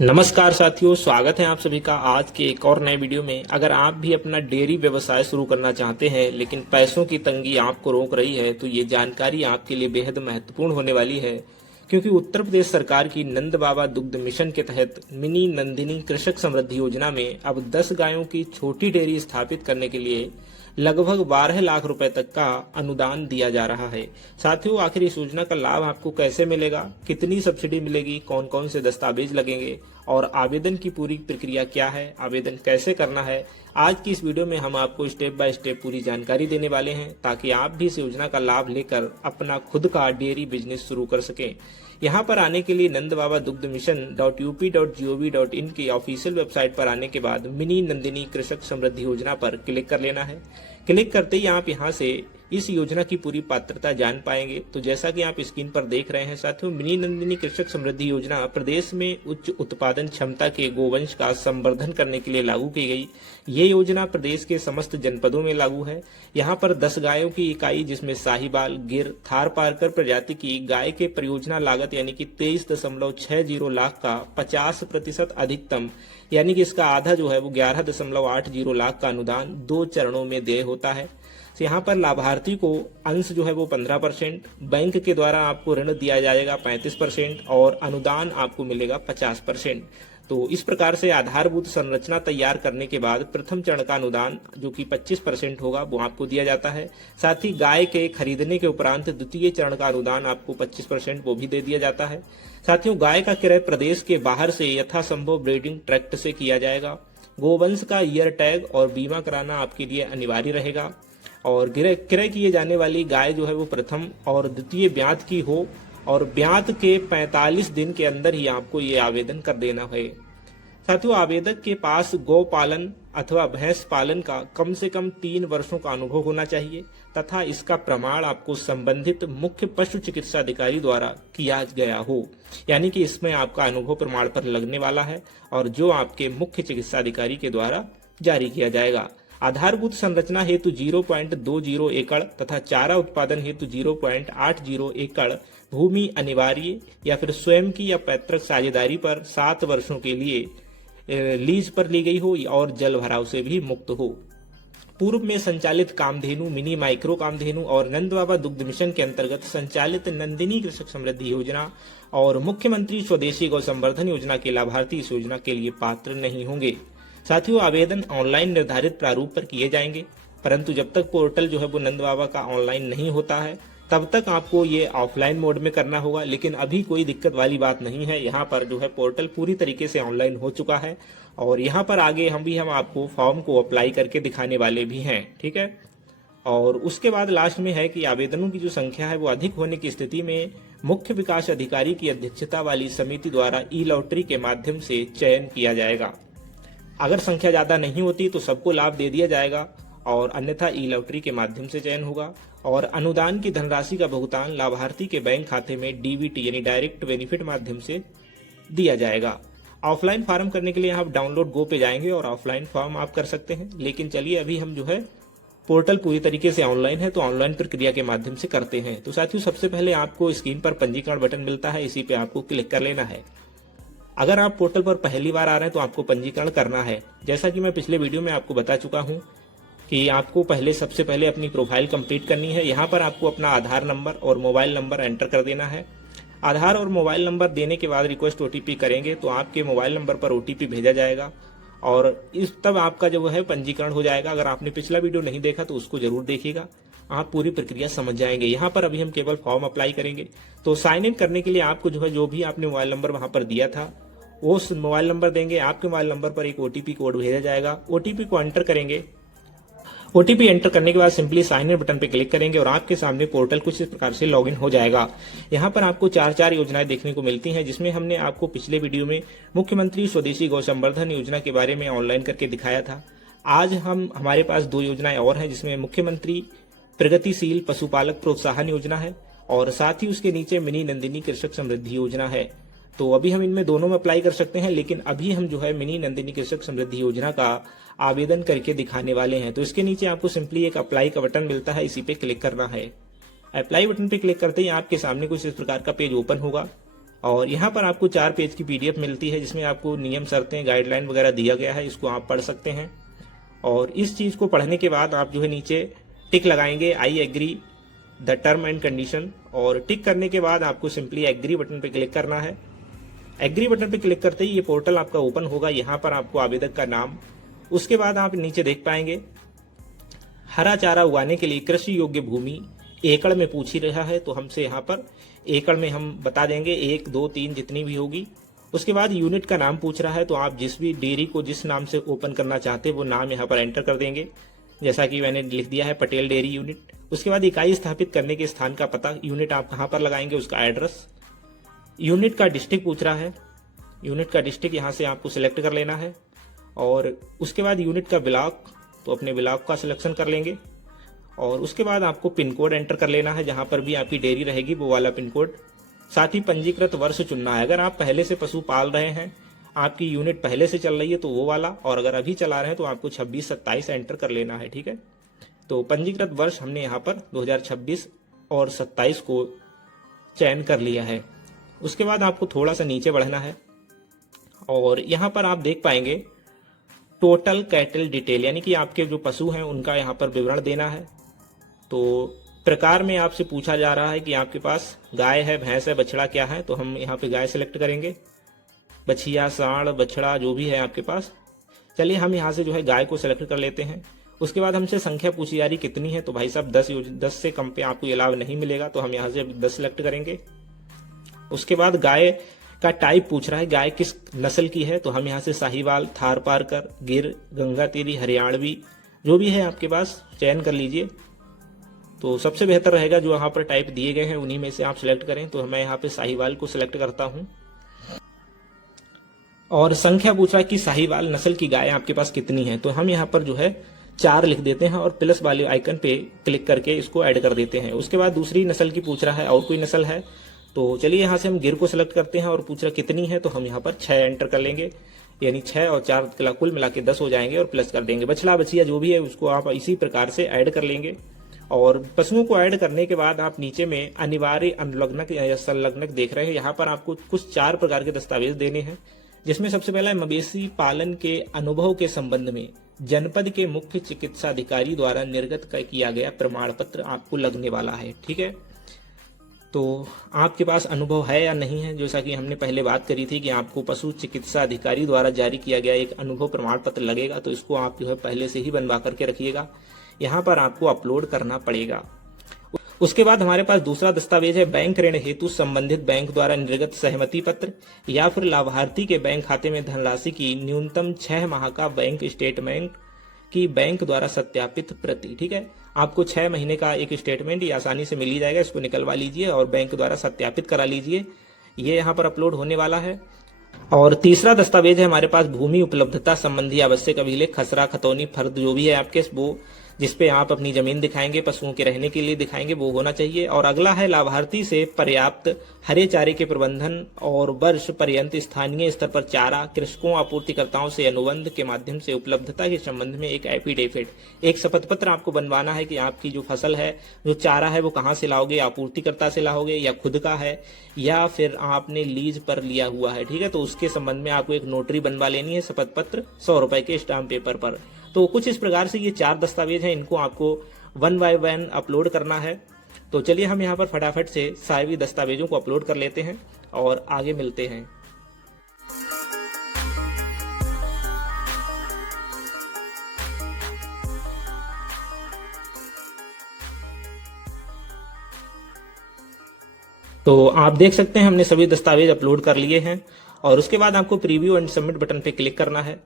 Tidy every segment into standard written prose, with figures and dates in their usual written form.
नमस्कार साथियों, स्वागत है आप सभी का आज के एक और नए वीडियो में। अगर आप भी अपना डेयरी व्यवसाय शुरू करना चाहते हैं लेकिन पैसों की तंगी आपको रोक रही है तो ये जानकारी आपके लिए बेहद महत्वपूर्ण होने वाली है, क्योंकि उत्तर प्रदेश सरकार की नंद बाबा दुग्ध मिशन के तहत मिनी नंदिनी कृषक समृद्धि योजना में अब 10 गायों की छोटी डेयरी स्थापित करने के लिए लगभग 12 लाख रुपए तक का अनुदान दिया जा रहा है। साथियों, आखिर इस योजना का लाभ आपको कैसे मिलेगा, कितनी सब्सिडी मिलेगी, कौन कौन से दस्तावेज लगेंगे और आवेदन की पूरी प्रक्रिया क्या है, आवेदन कैसे करना है, आज की इस वीडियो में हम आपको स्टेप बाय स्टेप पूरी जानकारी देने वाले हैं, ताकि आप भी इस योजना का लाभ लेकर अपना खुद का डेयरी बिजनेस शुरू कर सकें। यहाँ पर आने के लिए नंद बाबा दुग्ध मिशन .up.gov.in की ऑफिशियल वेबसाइट पर आने के बाद मिनी नंदिनी कृषक समृद्धि योजना पर क्लिक कर लेना है। क्लिक करते ही आप यहाँ से इस योजना की पूरी पात्रता जान पाएंगे। तो जैसा कि आप स्क्रीन पर देख रहे हैं साथियों, मिनी नंदिनी कृषक समृद्धि योजना प्रदेश में उच्च उत्पादन क्षमता के गोवंश का संवर्धन करने के लिए लागू की गई। ये योजना प्रदेश के समस्त जनपदों में लागू है। यहाँ पर 10 गायों की इकाई, जिसमें साहिवाल, गिर, थारपारकर प्रजाति की गाय के परियोजना लागत यानी कि 23.60 लाख का 50% अधिकतम यानी कि इसका आधा जो है वो 11.80 लाख का अनुदान 2 चरणों में देय होता है। यहाँ पर लाभार्थी को अंश जो है वो 15%, बैंक के द्वारा आपको ऋण दिया जाएगा 35% और अनुदान आपको मिलेगा 50%। तो इस प्रकार से आधारभूत संरचना तैयार करने के बाद प्रथम चरण का अनुदान जो कि 25% होगा वो आपको दिया जाता है। साथ ही गाय के खरीदने के उपरांत द्वितीय चरण का अनुदान आपको 25% वो भी दे दिया जाता है। साथियों, गाय का क्रय प्रदेश के बाहर से यथासंभव ब्रीडिंग ट्रैक्ट से किया जाएगा। गोवंश का ईयर टैग और बीमा कराना आपके लिए अनिवार्य रहेगा और क्रय किए जाने वाली गाय जो है वो प्रथम और द्वितीय ब्यात की हो और ब्यात के 45 दिन के अंदर ही आपको ये आवेदन कर देना है। साथियों, आवेदक के पास गौ पालन अथवा भैंस पालन का कम से कम 3 वर्षों का अनुभव होना चाहिए तथा इसका प्रमाण आपको संबंधित मुख्य पशु चिकित्सा अधिकारी द्वारा किया गया हो, यानी कि इसमें आपका अनुभव प्रमाण पत्र लगने वाला है और जो आपके मुख्य चिकित्सा अधिकारी के द्वारा जारी किया जाएगा। आधारभूत संरचना हेतु 0.20 एकड़ तथा चारा उत्पादन हेतु 0.80 एकड़ भूमि अनिवार्य या फिर स्वयं की या पैतृक साझेदारी पर 7 वर्षों के लिए लीज पर ली गई हो और जल भराव से भी मुक्त हो। पूर्व में संचालित कामधेनु, मिनी माइक्रो कामधेनु और नंद बाबा दुग्ध मिशन के अंतर्गत संचालित नंदिनी कृषक समृद्धि योजना और मुख्यमंत्री स्वदेशी गौ संवर्धन योजना के लाभार्थी इस योजना के लिए पात्र नहीं होंगे। साथियों, आवेदन ऑनलाइन निर्धारित प्रारूप पर किए जाएंगे, परंतु जब तक पोर्टल जो है वो नंद बाबा का ऑनलाइन नहीं होता है तब तक आपको ये ऑफलाइन मोड में करना होगा। लेकिन अभी कोई दिक्कत वाली बात नहीं है, यहाँ पर जो है पोर्टल पूरी तरीके से ऑनलाइन हो चुका है और यहाँ पर आगे हम आपको फॉर्म को अप्लाई करके दिखाने वाले भी हैं। ठीक है, और उसके बाद लास्ट में है कि आवेदनों की जो संख्या है वो अधिक होने की स्थिति में मुख्य विकास अधिकारी की अध्यक्षता वाली समिति द्वारा ई लॉटरी के माध्यम से चयन किया जाएगा। अगर संख्या ज्यादा नहीं होती तो सबको लाभ दे दिया जाएगा और अन्यथा ई लॉटरी के माध्यम से चयन होगा और अनुदान की धनराशि का भुगतान लाभार्थी के बैंक खाते में डीबीटी यानी डायरेक्ट बेनिफिट माध्यम से दिया जाएगा। ऑफलाइन फॉर्म करने के लिए आप डाउनलोड गो पे जाएंगे और ऑफलाइन फॉर्म आप कर सकते हैं, लेकिन चलिए अभी हम जो है पोर्टल पूरी तरीके से ऑनलाइन है तो ऑनलाइन प्रक्रिया के माध्यम से करते हैं। तो साथियों, सबसे पहले आपको स्क्रीन पर पंजीकरण बटन मिलता है, इसी पे आपको क्लिक कर लेना है। अगर आप पोर्टल पर पहली बार आ रहे हैं तो आपको पंजीकरण करना है। जैसा कि मैं पिछले वीडियो में आपको बता चुका हूं कि आपको सबसे पहले अपनी प्रोफाइल कंप्लीट करनी है। यहाँ पर आपको अपना आधार नंबर और मोबाइल नंबर एंटर कर देना है। आधार और मोबाइल नंबर देने के बाद रिक्वेस्ट ओटीपी करेंगे तो आपके मोबाइल नंबर पर ओटीपी भेजा जाएगा और तब आपका जो है पंजीकरण हो जाएगा। अगर आपने पिछला वीडियो नहीं देखा तो उसको जरूर देखिएगा, आप पूरी प्रक्रिया समझ जाएंगे। यहाँ पर अभी हम केवल फॉर्म अप्लाई करेंगे। तो साइन इन करने के लिए आपको जो भी आपने मोबाइल नंबर वहां पर दिया था वो मोबाइल नंबर देंगे। आपके मोबाइल नंबर पर एक ओटीपी कोड भेजा जाएगा, ओटीपी को एंटर करेंगे। ओटीपी एंटर करने के बाद सिंपली साइन इन बटन पे क्लिक करेंगे और आपके सामने पोर्टल कुछ इस प्रकार से लॉगिन हो जाएगा। यहाँ पर आपको 4 योजनाएं देखने को मिलती हैं, जिसमें हमने आपको पिछले वीडियो में मुख्यमंत्री स्वदेशी गौ संवर्धन योजना के बारे में ऑनलाइन करके दिखाया था। आज हमारे पास 2 योजनाएं और हैं, जिसमें मुख्यमंत्री प्रगतिशील पशुपालक प्रोत्साहन योजना है और साथ ही उसके नीचे मिनी नंदिनी कृषक समृद्धि योजना है। तो अभी हम इनमें दोनों में अप्लाई कर सकते हैं, लेकिन अभी हम जो है मिनी नंदिनी कृषक समृद्धि योजना का आवेदन करके दिखाने वाले हैं। तो इसके नीचे आपको सिंपली एक अप्लाई का बटन मिलता है, इसी पे क्लिक करना है। अप्लाई बटन पे क्लिक करते ही आपके सामने कुछ इस प्रकार का पेज ओपन होगा और यहाँ पर आपको 4 पेज की PDF मिलती है जिसमें आपको नियम शर्तें गाइडलाइन वगैरह दिया गया है, इसको आप पढ़ सकते हैं। और इस चीज़ को पढ़ने के बाद आप जो है नीचे टिक लगाएंगे I agree the term and condition, और टिक करने के बाद आपको सिंपली एग्री बटन पर क्लिक करना है। एग्री बटन पर क्लिक करते ही ये पोर्टल आपका ओपन होगा। यहाँ पर आपको आवेदक का नाम, उसके बाद आप नीचे देख पाएंगे हरा चारा उगाने के लिए कृषि योग्य भूमि एकड़ में पूछ ही रहा है, तो हमसे यहाँ पर एकड़ में हम बता देंगे 1, 2, 3 जितनी भी होगी। उसके बाद यूनिट का नाम पूछ रहा है, तो आप जिस भी डेयरी को जिस नाम से ओपन करना चाहते हैं वो नाम यहाँ पर एंटर कर देंगे, जैसा कि मैंने लिख दिया है पटेल डेयरी यूनिट। उसके बाद इकाई स्थापित करने के स्थान का पता, यूनिट आप कहाँ पर लगाएंगे उसका एड्रेस। यूनिट का डिस्ट्रिक्ट पूछ रहा है, यूनिट का डिस्ट्रिक्ट यहाँ से आपको सिलेक्ट कर लेना है। और उसके बाद यूनिट का ब्लॉक, तो अपने ब्लॉक का सिलेक्शन कर लेंगे। और उसके बाद आपको पिन कोड एंटर कर लेना है, जहाँ पर भी आपकी डेयरी रहेगी वो वाला पिन कोड। साथ ही पंजीकृत वर्ष चुनना है, अगर आप पहले से पशु पाल रहे हैं, आपकी यूनिट पहले से चल रही है तो वो वाला, और अगर अभी चला रहे हैं तो आपको 26-27 एंटर कर लेना है, ठीक है। तो पंजीकृत वर्ष हमने यहाँ पर 2026 और 27 को चयन कर लिया है। उसके बाद आपको थोड़ा सा नीचे बढ़ना है और यहाँ पर आप देख पाएंगे टोटल कैटल डिटेल, यानी कि आपके जो पशु हैं उनका यहाँ पर विवरण देना है। तो प्रकार में आपसे पूछा जा रहा है कि आपके पास गाय है, भैंस है, बछड़ा क्या है, तो हम यहाँ पे गाय सेलेक्ट करेंगे। बछिया, सांड, बछड़ा जो भी है आपके पास, चलिए हम यहाँ से जो है गाय को सेलेक्ट कर लेते हैं। उसके बाद हमसे संख्या पूछी जा रही कितनी है, तो भाई साहब 10 से कम पे आपको ये लाभ नहीं मिलेगा, तो हम यहाँ से 10 सेलेक्ट करेंगे। उसके बाद गाय का टाइप पूछ रहा है, गाय किस नस्ल की है, तो हम यहाँ से साहिवाल, थारपारकर, गिर, गंगातीरी, हरियाणवी जो भी है आपके पास चयन कर लीजिए। तो सबसे बेहतर रहेगा जो यहाँ पर टाइप दिए गए हैं उन्हीं में से आप सिलेक्ट करें। तो मैं यहाँ पे साहिवाल को सिलेक्ट करता हूँ। और संख्या पूछ रहा है कि साहिवाल नस्ल की गाय आपके पास कितनी है, तो हम यहाँ पर जो है 4 लिख देते हैं और प्लस वाले आइकन पे क्लिक करके इसको ऐड कर देते हैं। उसके बाद दूसरी नस्ल की पूछ रहा है, और कोई नस्ल है, तो चलिए यहाँ से हम गिर को सिलेक्ट करते हैं और पूछ रहा कितनी है, तो हम यहाँ पर 6 एंटर कर लेंगे, यानी 6 और 4 कुल मिला के 10 हो जाएंगे और प्लस कर देंगे। बछड़ा, बछिया जो भी है उसको आप इसी प्रकार से ऐड कर लेंगे। और पशुओं को ऐड करने के बाद आप नीचे में अनिवार्य अनुलग्नक या संलग्नक देख रहे हैं। यहाँ पर आपको कुछ 4 प्रकार के दस्तावेज देने हैं, जिसमें सबसे पहला है मवेशी पालन के अनुभव के संबंध में जनपद के मुख्य चिकित्सा अधिकारी द्वारा निर्गत किया गया प्रमाण पत्र आपको लगने वाला है, ठीक है। तो आपके पास अनुभव है या नहीं है, जैसा कि हमने पहले बात करी थी कि आपको पशु चिकित्सा अधिकारी द्वारा जारी किया गया एक अनुभव प्रमाण पत्र लगेगा, तो इसको आप जो है पहले से ही बनवा करके रखिएगा, यहाँ पर आपको अपलोड करना पड़ेगा। उसके बाद हमारे पास दूसरा दस्तावेज है बैंक ऋण हेतु संबंधित बैंक द्वारा निर्गत सहमति पत्र, या फिर लाभार्थी के बैंक खाते में धनराशि की न्यूनतम 6 माह का बैंक स्टेटमेंट की बैंक द्वारा सत्यापित प्रति, ठीक है। आपको 6 महीने का एक स्टेटमेंट ये आसानी से मिल ही जाएगा, इसको निकलवा लीजिए और बैंक द्वारा सत्यापित करा लीजिए, ये यहाँ पर अपलोड होने वाला है। और तीसरा दस्तावेज है हमारे पास भूमि उपलब्धता संबंधी आवश्यक अभिलेख, खसरा, खतौनी, फर्द जो भी है आपके, वो जिसपे आप अपनी जमीन दिखाएंगे, पशुओं के रहने के लिए दिखाएंगे, वो होना चाहिए। और अगला है लाभार्थी से पर्याप्त हरे चारे के प्रबंधन और वर्ष पर्यंत स्थानीय स्तर पर चारा कृषकों आपूर्तिकर्ताओं से अनुबंध के माध्यम से उपलब्धता के संबंध में एक एफिडेविट, एक शपथ पत्र आपको बनवाना है कि आपकी जो फसल है, जो चारा है, वो कहाँ से लाओगे, आपूर्तिकर्ता से लाओगे या खुद का है या फिर आपने लीज पर लिया हुआ है, ठीक है। तो उसके संबंध में आपको एक नोटरी बनवा लेनी है, शपथ पत्र 100 रुपए के स्टाम्प पेपर पर। तो कुछ इस प्रकार से ये 4 दस्तावेज हैं, इनको आपको 1 बाय 1 अपलोड करना है। तो चलिए हम यहाँ पर फटाफट से सारे दस्तावेजों को अपलोड कर लेते हैं और आगे मिलते हैं। तो आप देख सकते हैं हमने सभी दस्तावेज अपलोड कर लिए हैं और उसके बाद आपको प्रीव्यू एंड सबमिट बटन पे क्लिक करना है।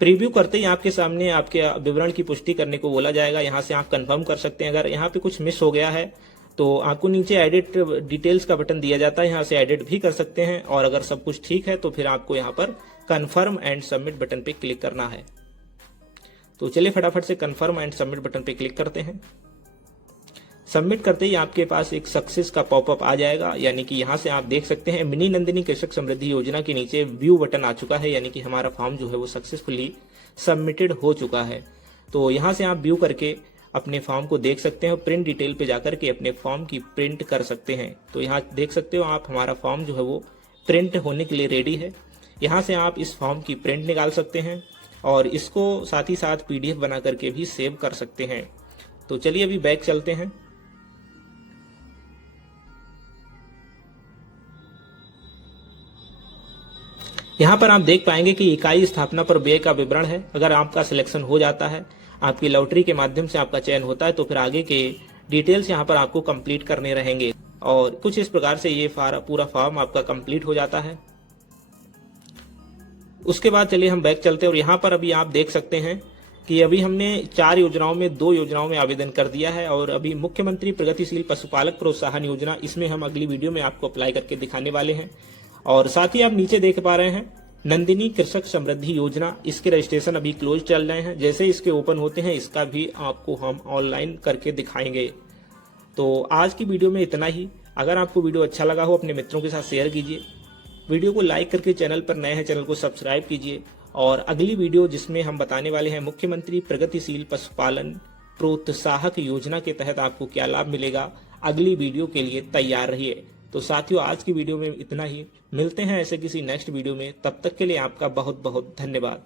प्रीव्यू करते ही आपके सामने आपके विवरण की पुष्टि करने को बोला जाएगा, यहाँ से आप कंफर्म कर सकते हैं। अगर यहाँ पे कुछ मिस हो गया है तो आपको नीचे एडिट डिटेल्स का बटन दिया जाता है, यहाँ से एडिट भी कर सकते हैं। और अगर सब कुछ ठीक है तो फिर आपको यहाँ पर कंफर्म एंड सबमिट बटन पे क्लिक करना है। तो चलिए फटाफट से कंफर्म एंड सबमिट बटन पे क्लिक करते हैं। सबमिट करते ही आपके पास एक सक्सेस का पॉपअप आ जाएगा, यानी कि यहाँ से आप देख सकते हैं मिनी नंदिनी कृषक समृद्धि योजना के नीचे व्यू बटन आ चुका है, यानी कि हमारा फॉर्म जो है वो सक्सेसफुली सबमिटेड हो चुका है। तो यहाँ से आप व्यू करके अपने फॉर्म को देख सकते हैं और प्रिंट डिटेल पे जाकर के अपने फॉर्म की प्रिंट कर सकते हैं। तो यहाँ देख सकते हो आप हमारा फॉर्म जो है वो प्रिंट होने के लिए रेडी है। यहाँ से आप इस फॉर्म की प्रिंट निकाल सकते हैं और इसको साथ ही साथ PDF बना करके भी सेव कर सकते हैं। तो चलिए अभी बैक चलते हैं। यहाँ पर आप देख पाएंगे कि इकाई स्थापना पर व्यय का विवरण है। अगर आपका सिलेक्शन हो जाता है, आपकी लॉटरी के माध्यम से आपका चयन होता है, तो फिर आगे के डिटेल्स यहाँ पर आपको कंप्लीट करने रहेंगे और कुछ इस प्रकार से ये पूरा फॉर्म आपका कंप्लीट हो जाता है। उसके बाद चलिए हम बैक चलते हैं और यहाँ पर अभी आप देख सकते हैं कि अभी हमने 4 योजनाओं में 2 योजनाओं में आवेदन कर दिया है और अभी मुख्यमंत्री प्रगतिशील पशुपालक प्रोत्साहन योजना, इसमें हम अगली वीडियो में आपको अप्लाई करके दिखाने वाले हैं। और साथ ही आप नीचे देख पा रहे हैं नंदिनी कृषक समृद्धि योजना, इसके रजिस्ट्रेशन अभी क्लोज चल रहे हैं। जैसे इसके ओपन होते हैं इसका भी आपको हम ऑनलाइन करके दिखाएंगे। तो आज की वीडियो में इतना ही। अगर आपको वीडियो अच्छा लगा हो अपने मित्रों के साथ शेयर कीजिए, वीडियो को लाइक करके चैनल पर नए हैं चैनल को सब्सक्राइब कीजिए और अगली वीडियो जिसमें हम बताने वाले हैं मुख्यमंत्री प्रगतिशील पशुपालन प्रोत्साहक योजना के तहत आपको क्या लाभ मिलेगा, अगली वीडियो के लिए तैयार रहिए। तो साथियों आज की वीडियो में इतना ही। मिलते हैं ऐसे किसी नेक्स्ट वीडियो में, तब तक के लिए आपका बहुत बहुत धन्यवाद।